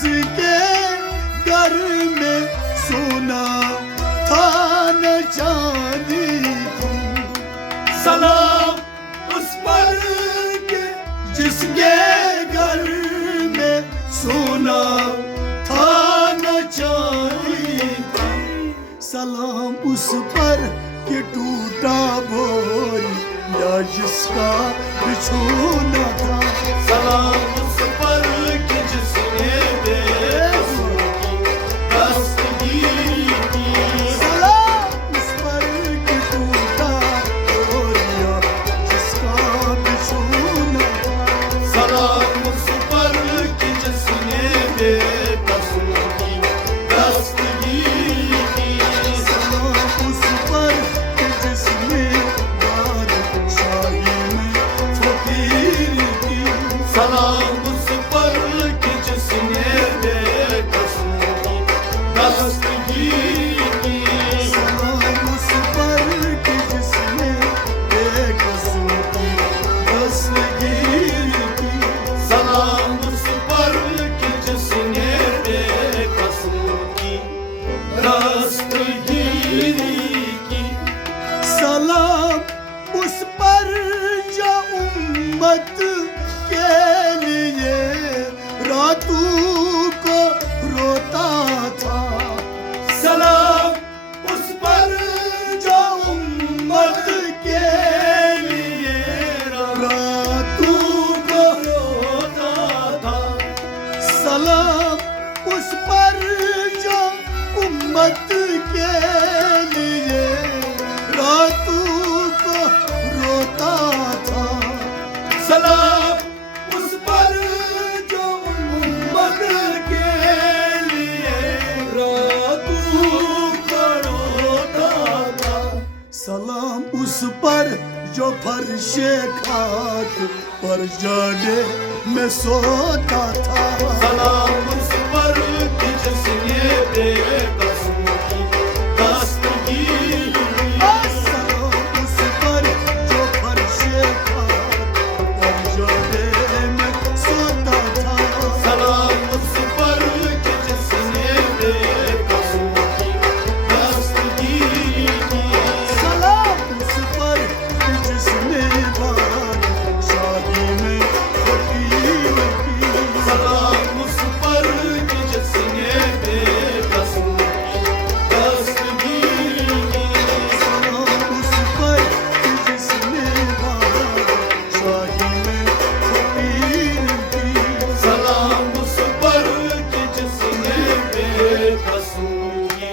जिसके घर में सोना था न चांदी थी। सलाम उस पर के जिसके घर में सोना था न चांदी थी। सलाम उस पर के टूटा बोल या जिसका बिछोना था। सलाम उस पर कि जिसने बेकसों की दस्तगीरी की। सलाम उस पर के टूटा बोल या जिसका बिछोना था। सलाम उस पर कि जिसने बेकसों की दस्तगीरी की। सलाम उस पर के जिसने बादशाही में फकीरी की। सलाम उस पर कि जिसने बेकसों की दस्तगीरी की। सलाम उस पर के जिसने बेकसों की दस्तगीरी की। सलाम उस पर कि जिसने बेकसों की दस्तगीरी की। सलाम उस पर जो उम्मत के लिए रातों को रोता था। सलाम उस पर जो उम्मत के लिए रातों को रोता था। सलाम उस पर जो उम्मत के लिए रातों को रोता था। सलाम उस पर जो उम्मत के लिए रातों को रोता था। सलाम उस पर जो फर्शे खाक पर जाने में सोता था। सलाम उस पर कि जिसने बेकसों की दस्तगीरी की। सलाम उस पर जो फर्शे खाक पर जाने में सोता था। सलाम उस पर कि जिसने बेकसों की दस्तगीरी की। सलाम उस पर कि जिसने बादशाही में फकीर की। सलाम उस पर कि जिसने बेकसों की दस्तगीरी की। सलाम उस पर कि जिसने बादशाही में फकीर की। सलाम उस पर कि जिसने बेकसों की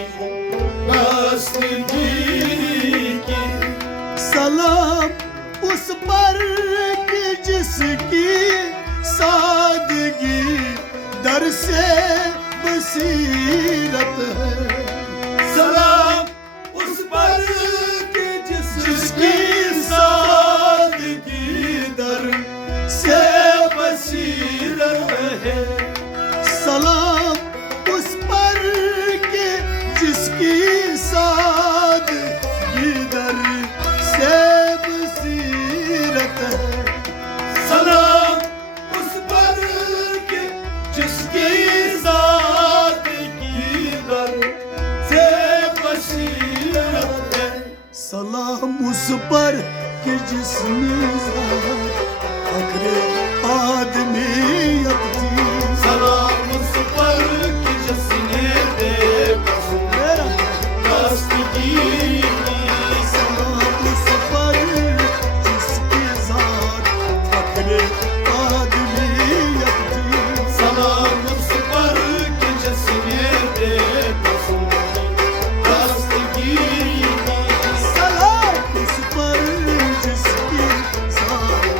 दस्तगीरी की। सलाम उस पर कि जिसकी सादगी दर से बसीरत है। सलाम उस पर कि जिसकी सादगी दर से बसीरत है। सलाम उस पर कि जिसकी सादगी दर से बसीरत है। सलाम उस पर कि जिसकी सादगी दर से बसीरत है। सलाम उस पर कि जिसने फख्रे आदमियत थी। सलाम उस पर कि जिसने बेकसों दस्तगीरी की। सलाम उस पर जिसकी ज़ात फख्रे आदमियत थी। सलाम उस पर कि जिसने बेकसों दस्तगीरी की। सलाम उस पर जिसकी ज़ात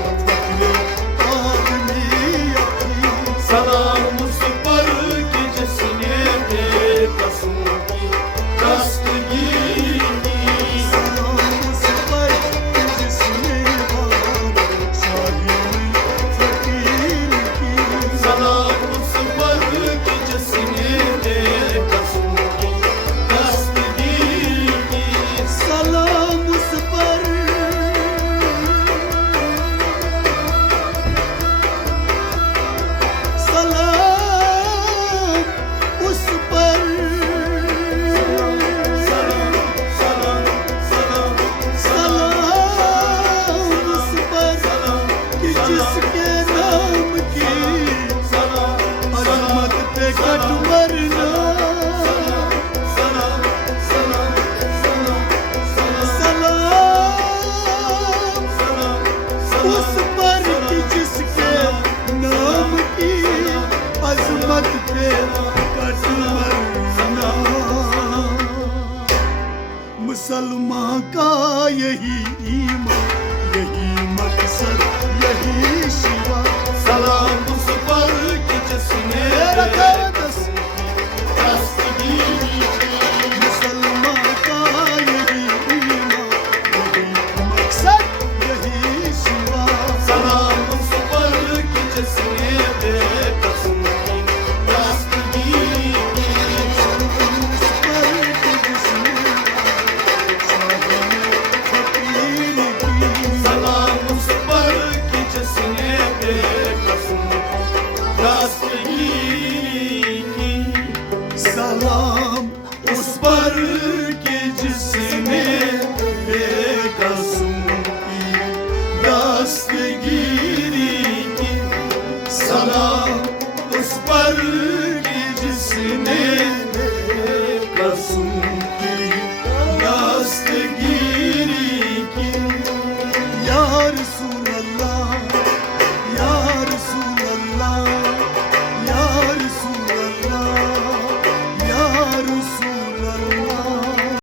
giriki Salam Uspar gecesine Bekasım ki Dast giriki Salam Uspar gecesine Bekasım ki Dast giriki Yar